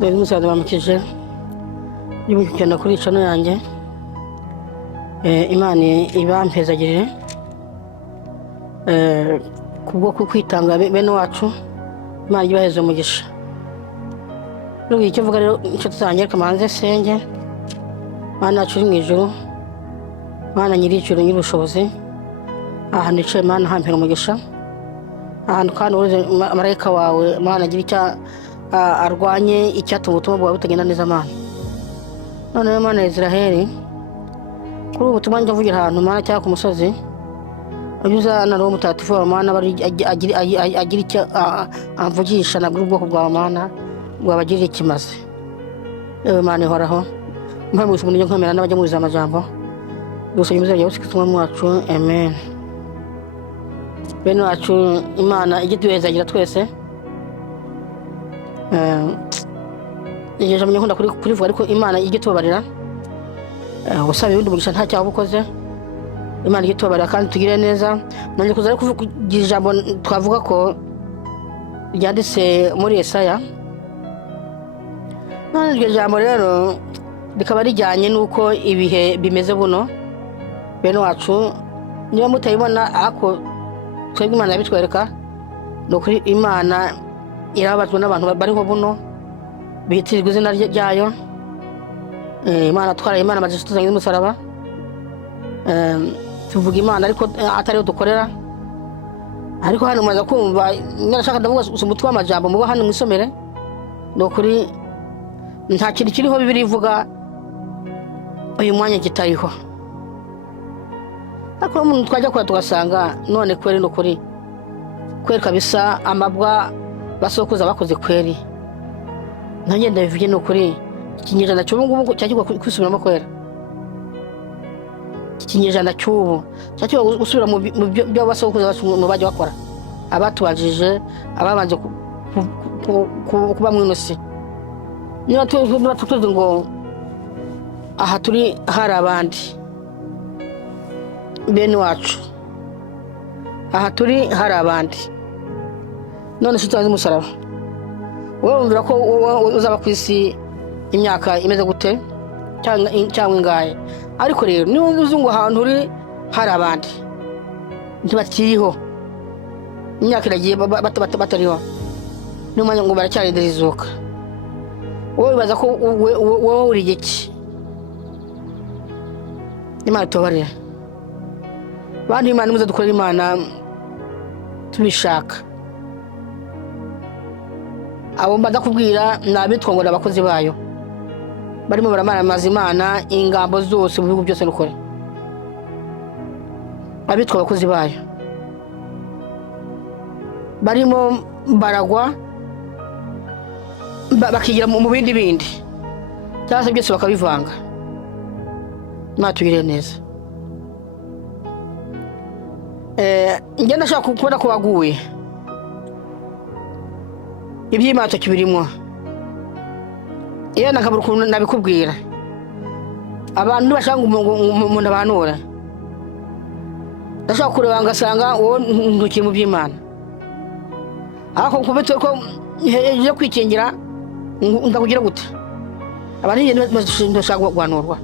rero umusaza bamukije y'ubukenda kuri cano yanjye. Imana ibampezagirire kubwo kwitanga bene wacu. Imana ibaheze umugisha. Rugi icyo vuga rero inshuti zanjye kamanze senge. Mana yacu iri mu ijuru, Mana nyiri ijuru nyir'ubushobozi, ahantu nicaye Mana hampera umugisha, ahantu kandi uruze marayika wawe Mana agira icyo arwanye icyatuma ubutumwa bwawe butagenda neza Mana. None Mana ya Israheli, kuri ubu butumwa njya mvugira ahantu Mana cyangwa ku musozi, unyuza na Roho Mutagatifu wawe Mana agira icyo amvugisha nabwira ubwoko bwawe Mana bwabagirira ikimaze. Ewe Mana ihoraho, mpamwe umuntu njye nkomera n'abajya mubiza amajambo gusa nyuze bya usikitumwa mwacu. Amen. Bene wacu Imana ijye tuyezagira twese. Ijeje mwenye nkunda kurivuga ariko Imana ijye tubabarira. Usaba ibindi umugisha nta cyaho bukoze. Imana ijye tubabarira kandi tugire neza. Nanje kuza kuvuga ijambo twavuga ko ryanditse muri Yesaya. None iryo jambo rero rikaba rijyanye nuko ibihe bimeze buno. Bene wacu niba mutayibona ako twebwe Imana yabitwereka no kuri Imana irabazwa n'abantu bariho buno bitirirwa izina ryayo. Imana twara Imana maze tuzanye umusaraba. Tuvuga Imana ariko atari dukorera. Ariko hano mumaze kumva narashaka ndavuga umutwe w'amajambo mubo hano mwisomere no kuri nta kintu kiriho Bibiri ivuga uyu mwanya kitariho. Ariko umuntu twajya kwa tugasanga none kweri no kuri kweri kabisa amabwa basokuza bakoze kweri. Nanjye ndabivuge no kuri ikinyejana cy'ubu ngubu cyagirwa kwisubiramo kwera. Ikinyejana cy'ubu cyagirwa gusubira mu byo basokuza mu bajya bakora, abatubajije ababanje kuba mu inosi. Niba tuzi ngo aha turi hari abandi bene wacu, aha turi hari abandi. None se tuzi umusaraba, wowe wumvira ko uzaba ku isi imyaka imeze gute cyangwa ingahe? Ariko rero niba uzi ngo ahantu uri hari abandi ntibakiriho, imyaka iragiye batariho, n'umwanya ngo baracyarindira izuka. Wowe bibaza ko wowe uri iki? Imana tubabarire bantu. Imana muze dukorera Imana tubishaka. Abo mbadakubwira nabitwa ngo abakozi bayo barimo baramaramaza Imana ingambo zose mu bihugu byose nukore. Abitwa abakozi bayo barimo baragwa bakigira mu bindi cyangwa se byose bakabivanga. Natugire neza. Njye ndashaka kubona ko baguye iby'imato kibirimo. Nakabura ukuntu nabikubwira. Abantu bashaka umuntu abanura, ndashaka kureba ngasanga wowe ntukiri mu by'Imana. Ariko kubitse ko je kwikingira ndakugira gute? Abantu ndashaka guhanurwa.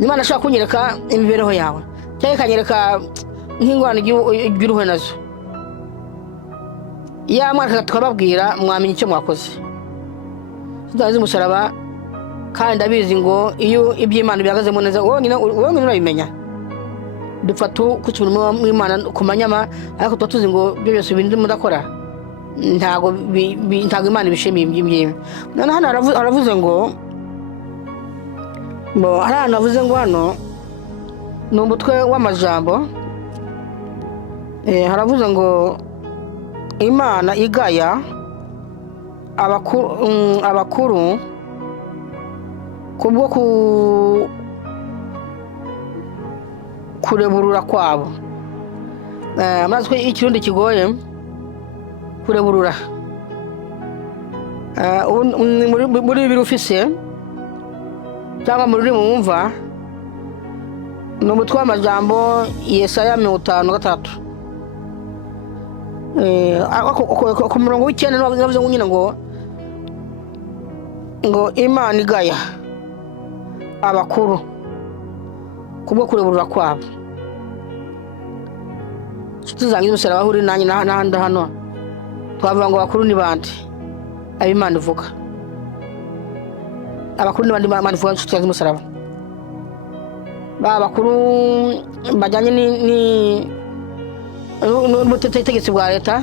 Imana ashaka kunyereka imibereho yawe cyangwa ikanyereka nk'ingwano igiruwe nazo. Mwaka tukababwira mwamenye icyo mwakoze. Tudazi umusaraba kandi abizi ngo iyo iby'Imana bihagazemo neza wowe nyine urabimenya. Dupfa kucyuma mu Imana kumanyama, ariko tuzi ngo byo byose bindi mudakora ntago Imana ibishimiye iby'imwe. None hano haravuze ngo hano havuze ngo hano ni umutwe w'amajambo. Haravuze ngo Imana igaya abakuru kubwo kureburura kwabo. Amazwi ikirundi kigoye kureburura. Muri Bibiri ufise cyangwa muri mwumva ni umutwe w'amajambo Yesaya 53. Ku murongo w'icyenda navuze ngo nyine ngo ngo Imana igaya abakuru kubwo kureburura kwabo. Inshuti zanjye zose abahuri nanjye n'ahandi hano twavuga ngo abakuru ni bande? Ab'Imana ivuga. Abakuru ni bande Imana ivuga inshuti zanjye z'umusaraba? Ba bakuru bajyanye n'ubutegetsi bwa leta,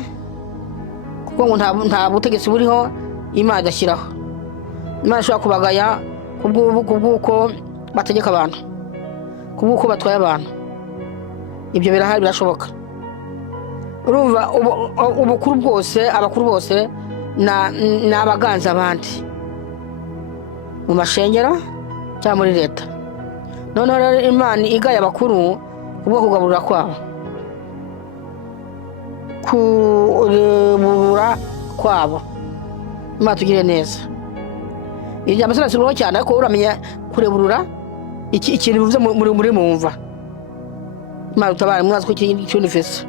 kuko ngo nta butegetsi buriho Imana idashyiraho. Imana ishobora kubagaya kubw'uko bategeka abantu, kubw'uko batwaye abantu. Ibyo birahari, birashoboka. Urumva ubukuru bwose, abakuru bose ni abaganza abandi mu mashengero cyangwa muri leta. Noneho rero Imana igaya abakuru kubwo kugaburura kwabo, kureburura kwabo. Imana tugire neza. Ijambo sinasubiraho cyane, ariko uramenya kureburura ikintu bivuze muri mumva. Imana utabare mwazi ko cyunifese.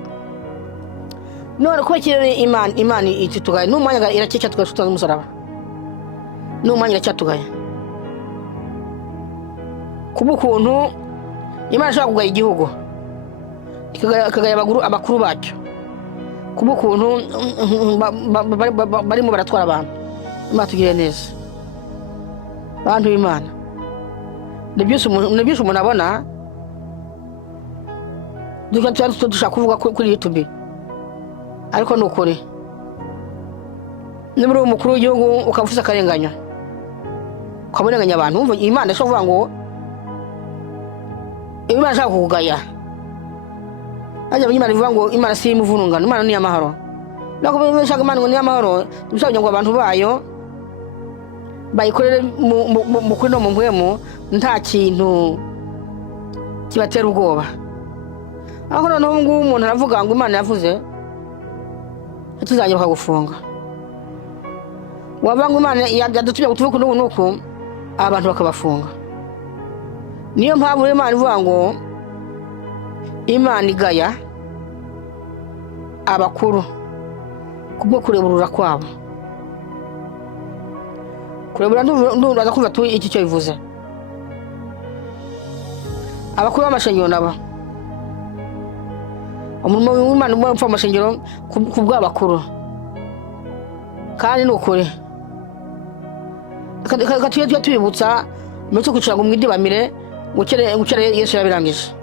None ko kirere Imana itutugaya n'umwanya iracyecya twashutaza umusaraba. N'umwanya iracyatugaya. Kubukuntu Imana ishaka kugaya igihugu, ikagaya abakuru bacyo. Kubukuntu barimo baratwara abantu. Imana tugire neza. Bantu b'Imana, nibyose umuntu abona dushaka kuvuga kuri YouTube, ariko ni ukuri. Niba uri umukuru w'igihugu ukaba ufite akarenganya, ukaburenganya abantu, Imana ishobora kuvuga ngo Imana ishaka kukugaya. Ajya Imana ivuga ngo Imana si imuvurungano, Imana ni amahoro. Nako bishaka Imana ngo ni amahoro, bishaka ngo abantu bayo bayikorere mu kuri no mu mpwemu, nta kintu kibatera ubwoba. Aho noneho ngubu umuntu aravuga ngo Imana yavuze tuzajya bakagufunga. Wabanga Imana yadutumye kutuvuga nuko abantu bakabafunga. Niyo mpamvu Imana ivuga ngo Imana igaya abakuru kubwo kureburura kwabo. Kurebura nduraza kumva tu iki cyo bivuze. Abakuru b'amashengero nabo, umurimo w'Imana mu mfa amashengero kubw'abakuru, kandi nukuri katuye tubibutsa mucyo kucira ngo mwidibamire gukere Yesu yabirangije.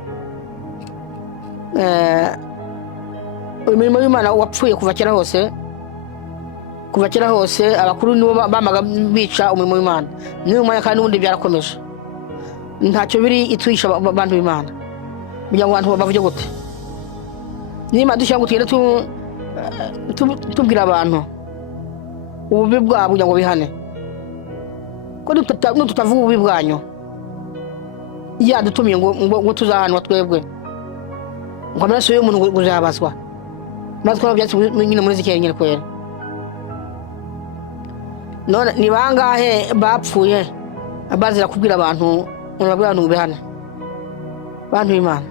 Umurimo w'Imana wapfuye kuva kera hose, abakuru nibo bamaga bica umurimo w'Imana. Niyo mwanya kandi n'ubundi byarakomeje. Ntacyo biri itwisha abantu b'Imana. Kugira ngo abantu bavuge gute? Niba dushaka gutira tubwira abantu ububi bwabo kugira ngo bihane. Ko tutavuga ububi bwanyu, yadutumiye ngo tuzahanwa twebwe, ngo amaraso y'umuntu uzabazwa. Natwe byatsi nyine muri zikere nyine kwera. None ni bangahe bapfuye abazira kubwira abantu ngo bihane? Bantu b'Imana,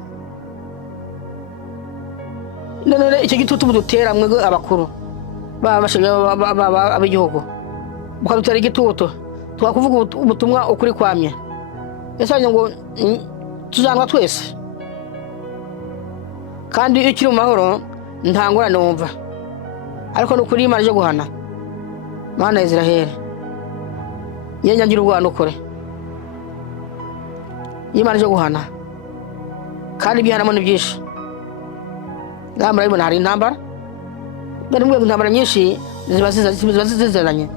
none icyo gitutu budutera mwego abakuru babashengero abigihugu, bukadutera igitutu twakuvuga ubutumwa ukuri kwamye. Ese ngo tuzangwa twese, kandi iyo ukiri mu mahoro nta ngorane wumva. Ariko n'ukuri Imana ije guhana, Mana Israheli yenyagira ubwana ukore. Imana ije guhana, kandi ibihanamo ni byinshi. Murabibona hari intambara, bari mu intambara nyinshi ziba zizeranye,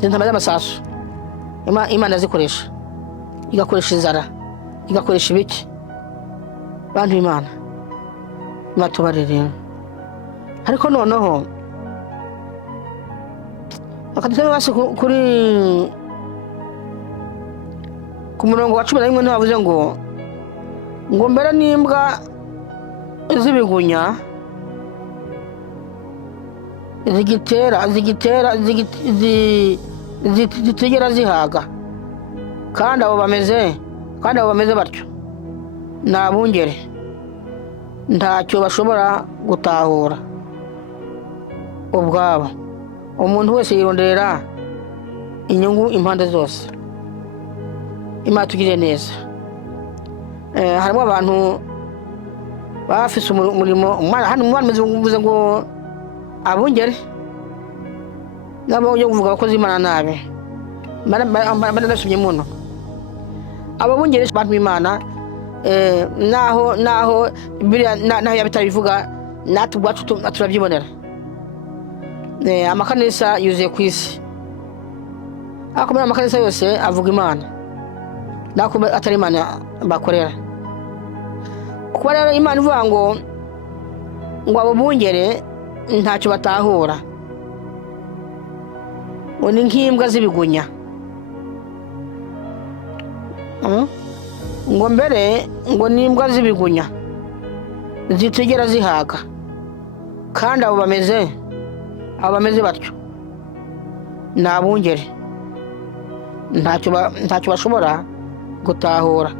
intambara y'amasasu. Imana zikoresha, igakoresha inzara, igakoresha ibiki. Bantu b'Imana, batubarire. Ariko noneho akadutera basi kuri ku murongo wa 11 ntavuze ngo mbere n'imbwa z'ibigunya zitigera zihaga, kandi abo bameze batyo ni abungere, ntacyo bashobora gutahura ubwabo. Umuntu wese yironderera inyungu impande zose. Imana tugire neza. Harimo abantu bafise umurimo hano umwana muze ngo abungere nabo yo kuvuga abakozi b'Imana nabi bana nasubye muno ababungere abantu b'Imana naho naho yabitabivuga natubwacu turabyibonera. Amakanisa yuzuye ku isi, akomera amakanisa yose avuga Imana nako atari Imana bakorera. Kuba rero Imana ivuga ngo abo bungere ntacyo batahura, ngo ni nk'imbwa z'ibigunya, ngo mbere ngo ni imbwa z'ibigunya zitigera zihaga, kandi abo bameze batyo ni abungere, ntacyo bashobora gutahura.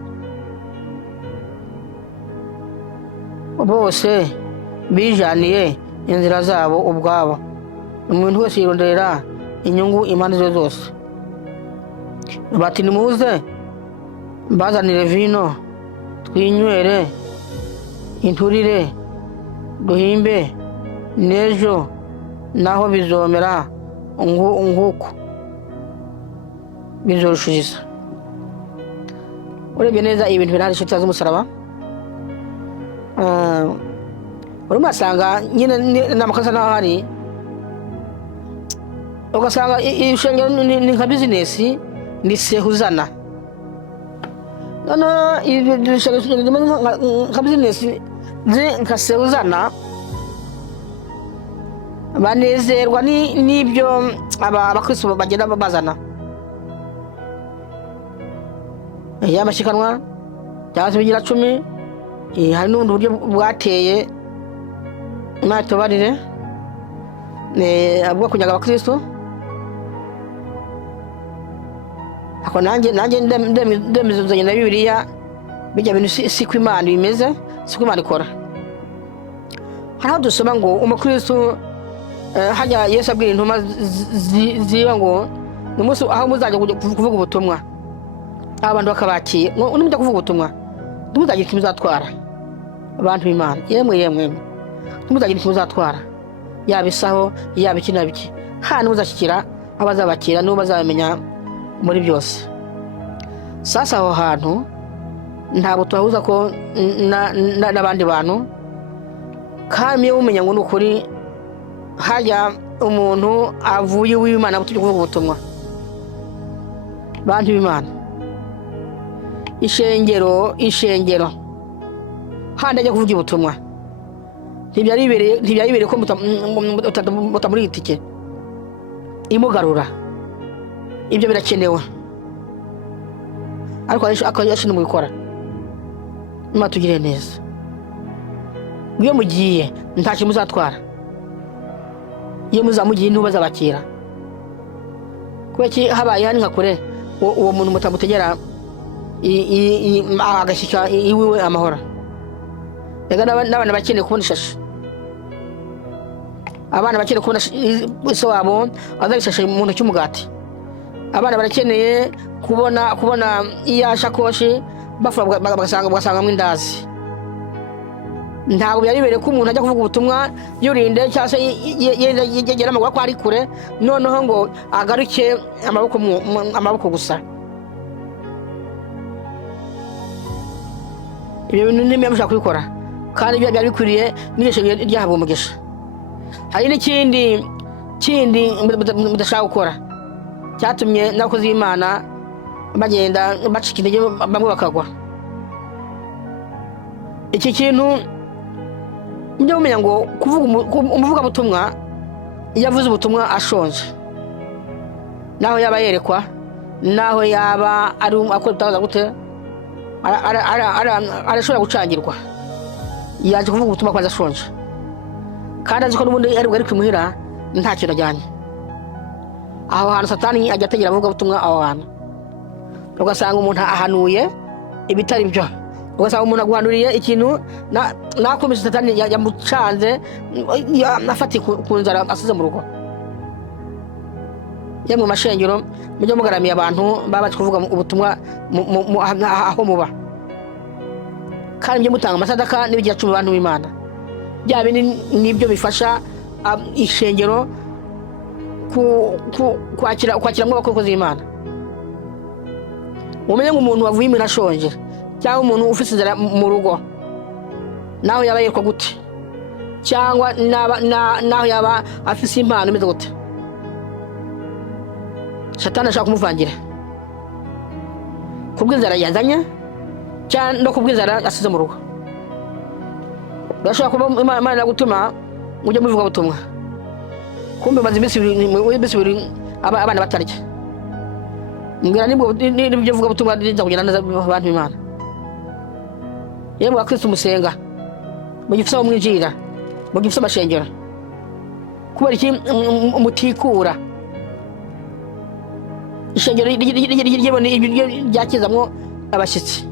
Bose bijaniye inzira zabo ubwabo, umuntu wese yironderera inyungu impande ze zose. Bati nimuze bazanire vino twinywere inturire duhimbe n'ejo naho bizomera nguko bizorushiriza. Urebye neza ibintu birahari shita z'umusaraba, urimo asanga nyine n'amakosa naho hari, ugasanga ishengero ni nka bizinesi ni sehuzana. Noneho nka bizinesi nka sehuzana banezerwa n'ibyo abakristo bagenda bazana, y'amashikanwa cyangwa se bigira 10. Hari n'ubundi buryo bwateye mwatubarire bwo kunyaga abakristo. Ako nanjye ndemizuzanye na Bibiliya bijya bintu si ko Imana bimeze, si ko Imana ikora. Haraho dusoma ngo umukristo hajya Yesu abwira intumwa ziba ngo umunsi aho muzajya kuvuga ubutumwa abantu bakabaki n'umujya kuvuga ubutumwa ntimuzagire ikintu muzatwara abantu b'Imana. Yemwe ntimuzagire ikintu muzatwara, yabisaho yabikina biki, hano muzashyikira abazabakira n'uwo bazabamenya muri byose. Sasa aho hantu ntabwo tuhahuza ko n'abandi bantu, kandi iyo umenya ngo n'ukuri hajya umuntu avuye w'Imana tujya kuvuga ubutumwa. Bantu b'Imana, ishengero handi ajya kuvuga ubutumwa ntibyayibereye ko mutamuri itike imugarura. Ibyo birakenewe, ariko akayashino mubikora. Imana tugire neza. Iyo mugiye ntacyo muzatwara, iyo muzamugiye ntubazabakira kweki habaye hani nkakure uwo muntu mutamutegera agashyika iwiwe amahora. Ega n'abana bakeneye kubona ishashi, abana bakeneye kubona so wabo azabishashe mu ntoki cy'umugati. Abana barakeneye kubona iya shakoshi bafura bagasangamo indazi. Ntabwo byaribereye ko umuntu ajya kuvuga ubutumwa yurinde cyangwa se yegera amaguru ko ari kure, noneho ngo agaruke amaboko gusa. Ibyo bintu nimwe mushaka kubikora, kandi ibyo byari bikwiriye n'ishe ryahabwa umugisha. Hari n'ikindi mudashaka gukora cyatumye n'abakozi b'Imana bagenda bacika intege, bamwe bakagwa. Iki kintu njye mumenya ngo umuvuga butumwa yavuze ubutumwa ashonje, naho yaba yerekwa, naho yaba ari akora utaza gute, arashobora gucangirwa. Yaje kuvuga ubutumwa kwanza ashonje, kandi azi ko n'ubundi ari kwimuhira nta kintu ajyanye. Aho hantu Satani ajya ategera avuga ubutumwa aho hantu, ugasanga umuntu ahanuye ibitari byo, ugasanga umuntu aguhanuriye ikintu nakomeza Satani yamucanze afati ku nzara asize mu rugo. yemwe mashengero mujye mugaramiye abantu babaje kuvuga ubutumwa aho muba kandi mujye mutanga amasadaka n'ibigira 10 abantu b'Imana bya bindi nibyo bifasha ishengero kwakira abakozi b'Imana. Umenye umuntu wavuye imina ashonje cyangwa umuntu ufite inzara mu rugo naho yaba yirwa gute cyangwa naho yaba afite impano imeze gute, Satani ashaka kumuvangira kubw'inzara yazanye cyangwa no kubw'inzara asize mu rugo. Bashaka kuba Imana gutuma mujye muvuga ubutumwa kumbe maze iminsi bibiri abana batarya ngira nibyo vuga ubutumwa ndiza kugenda neza abantu b'Imana. Yemwe bakristo musenga mugifisa umwijira mugifisa amashengero kubera iki mutikura ishengero ryibone ibyo ryakizamwo abashitsi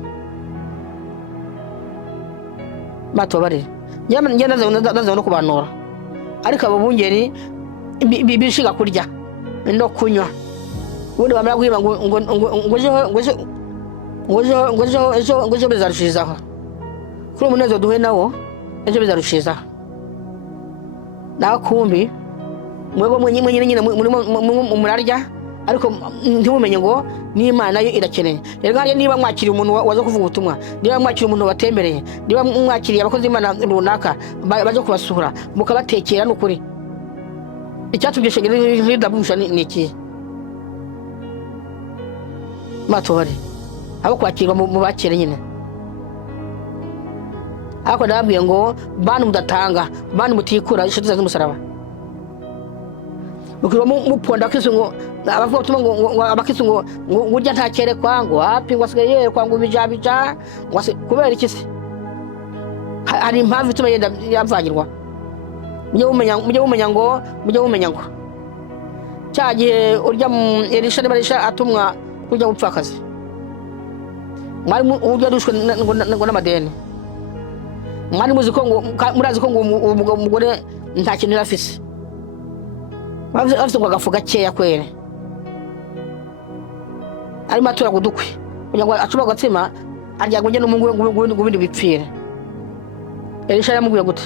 batobarire ngenda ndaza no kubanura ariko abo bungeri bishiga kurya no kunywa ubundi bamara guhiba ngo bizarushizaho kuri umunezero duhe nawo ejo bizarushizaho nakumbi mwego nyine murarya ariko ntimumenye ngo n'Imana yo irakeneye. Rero kandi niba mwakiriye umuntu waje kuvuga ubutumwa, niba mwakiriye umuntu watembereye, niba mwakiriye abakozi b'Imana runaka baje kubasura mukabatekera n'ukuri icyatubye shengero ridabusha ni iki matore abo kwakirwa mu bakire nyine. Ako ndabwiye ngo bantu mudatanga bantu mutikura inshuti z'umusaraba ukiro muponda Kristo ngo abavuga tuma ngo abakristo ngo urya ntakere kwangu hapi ngo asigaye kwangu bijabija wase kubera iki se hari impamvu ituma yenda yavagirwa mujye mumenya ngo cyagihe urya Elisha n'Barisha atumwa kujya gupfakaza mwari urya dushwe ngo n'amadeni mwari murazi ko ngo umugore nta kintu yafise bafite ngo agafu gakeya kwere ari matura gudukwe kugira ngo acuba gatsima arya ngo njye n'umungu ngo bindi bipfire. Elisha yamubwiye gute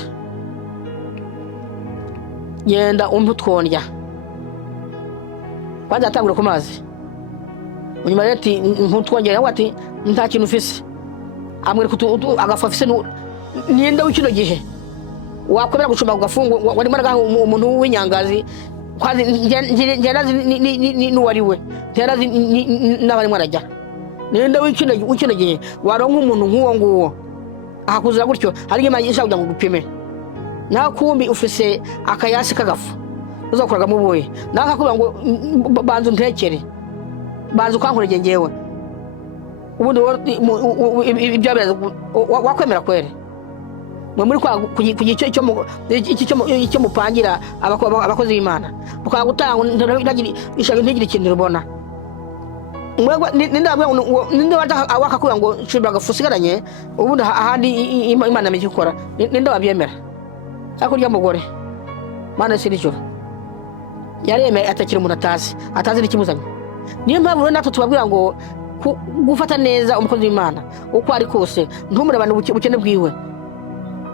yenda umbutwondya kwanza atangura ku mazi unyuma yati mputwongera wati nta kintu ufise amwere kutu agafu afise nienda w'ikino gihe wakomera gucumba kugafungu wari maraga umuntu w'inyangazi kwazi njerazi n'uwariwe terazi n'abari marajya nienda w'ikino gihe waronka umuntu nk'uwo nguwo akakuzira gutyo hari Imana ishaka kugira ngo gupime nakumbi ufise akayasi kagafu uzakoraga mu buye nakakubira ngo banzu ntekere banzu kankurege ngewe ubundi ibyabeza wakwemera kwere mwe muri kwa kugice icyo mupangira abakozi b'Imana ukagutanga ishaka ntigire ikintu rubona mwego ninde wakakubira ngo nshobora gafusigaranye ubundi ahandi Imana mizikora ninde wabyemera akurya mugore Mana sirijoro yaremeye atakira umuntu atazi n'ikimuzanye. Niyo mpamvu rero natwe tubabwira ngo gufata neza umukozi w'Imana uko ari kose ntumure abantu ubukene bwiwe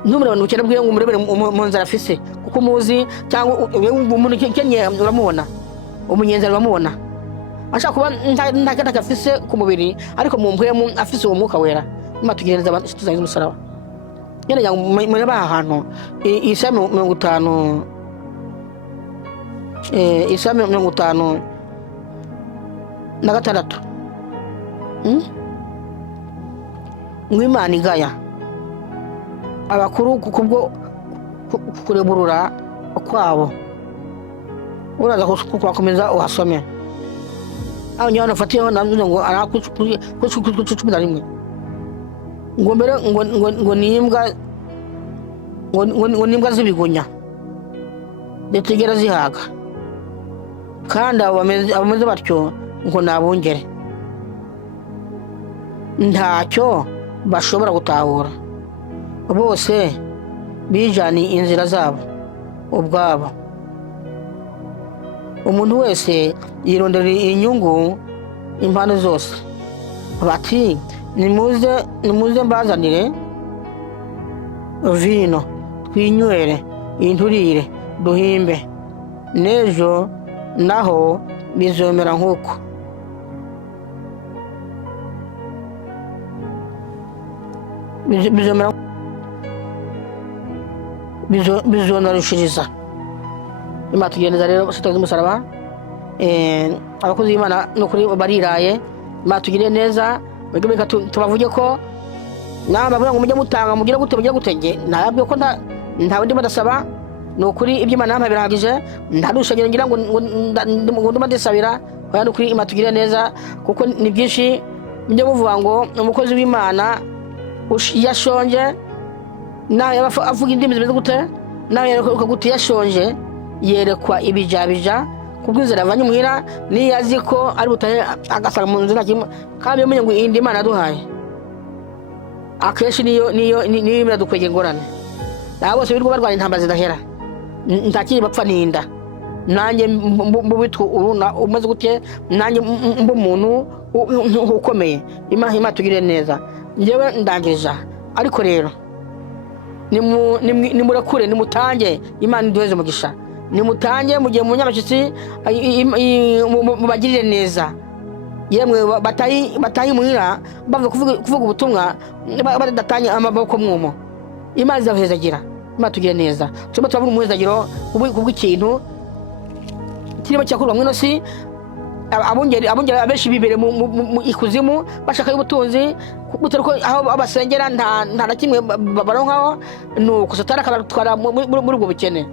ntumure abantu ubukene bwiwe ngo umurebere mu nzara afise kuko muzi cyangwa umuntu kenye uramubona umunyenzi uramubona ashaka kuba ntakata afise ku mubiri ariko mu mpwemu afise uwo mwuka wera Imana tugereza abantu tuzangiza umusaraba nyene yangu muri bahantu Isaya 50 Isaya 56 Mwimana igaya abakuru kubwo kureburura kwabo uraza kukomeza uhasome aho nyana fatiyo navuze ngo arakucumira rimwe ngo mbere ngo nimbwa z'ibigunya detegera zihaga kandi abameze batyo ngo nabongere ntacyo bashobora gutahura bose bijani inzira zabo ubwabo umuntu wese yirondera inyungu impande zose. Bati nimuze mbazanire vino twinywere inturire duhimbe, n'ejo naho bizomera nk'uko. Bizonarushiriza. Imana tugeneza rero sitazi umusaraba. Abakozi b'Imana no kuri bariraye. Imana tugire neza, reka tubavuge ko bavuga ngo mujye mutanga mugire gutenge ntabyo ko nta wundi badasaba. Ni ukuri ibyo Imana yampaye birahagije, ntarushagire ngira ngo nduma ndisabira. Oya, ni ukuri Imana tugire neza kuko ni byinshi mujye muvuga ngo umukozi w'Imana yashonje nawe avuga indimi zimeze gute, nawe yerekwa gute yashonje, yerekwa ibijabija kubw'inzira avanye muhira, niyo azi ko ari butahe agasanga mu nzu nta kimwe, kandi yamenye ngo indi Imana yaduhaye akenshi niyo biradukwega ingorane. Aba bose birirwa barwanya intambara zidahera, ntakiri bapfa n'inda. Nanjye mbubitu umaze gute, nanjye mbu umuntu ukomeye. Imana tugire neza. Njyewe ndangirija, ariko rero nimurakure, nimutange, Imana iduheze umugisha. Nimutange mugiye mu nyamashitsi, mubagirire neza. Yemwe batayi muhira bava kuvuga ubutumwa badatanye amaboko mwumo. Imana izabahezagira. Imana tugire neza. Tuba turabona umuhezagiro kubw'ikintu kirimo cyakorwa mwino si. Abongera abenshi bibere mu ikuzimu bashaka y'ubutunzi, butari ko aho abasengera nta na kimwe baronkaho, nuko Satani akabatwara muri ubwo bukene.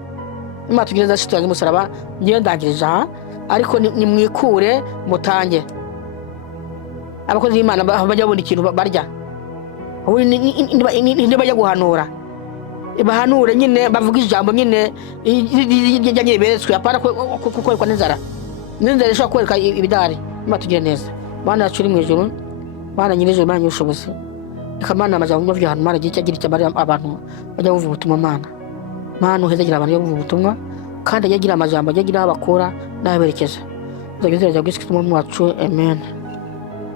Imana tugire neza sitazi umusaraba. Ngiye ndangirije aha, ariko nimwikure mutange. Abakozi b'Imana bajya babona ikintu barya, ntibajya guhanura. Bahanure nyine, bavuga ijambo nyine ry'ijyanye beretswe, apana kwerekwa n'inzara. N'inzara ishobora kwereka ibidari. Imana tugire neza. Mana yacu iri mu ijuru, Mana nyir'ijuru, Mana nyir'ubushobozi, reka Mana amajambo mvuga ahantu Mana igihe cyagira icyo abantu bajya bumva ubutumwa. Mana uhezagira abantu bumva ubutumwa, kandi ajya agira amajambo, ajya agira aho bakura n'aho berekeza. Uzajya uzereza Kristo mu wacu. Amen.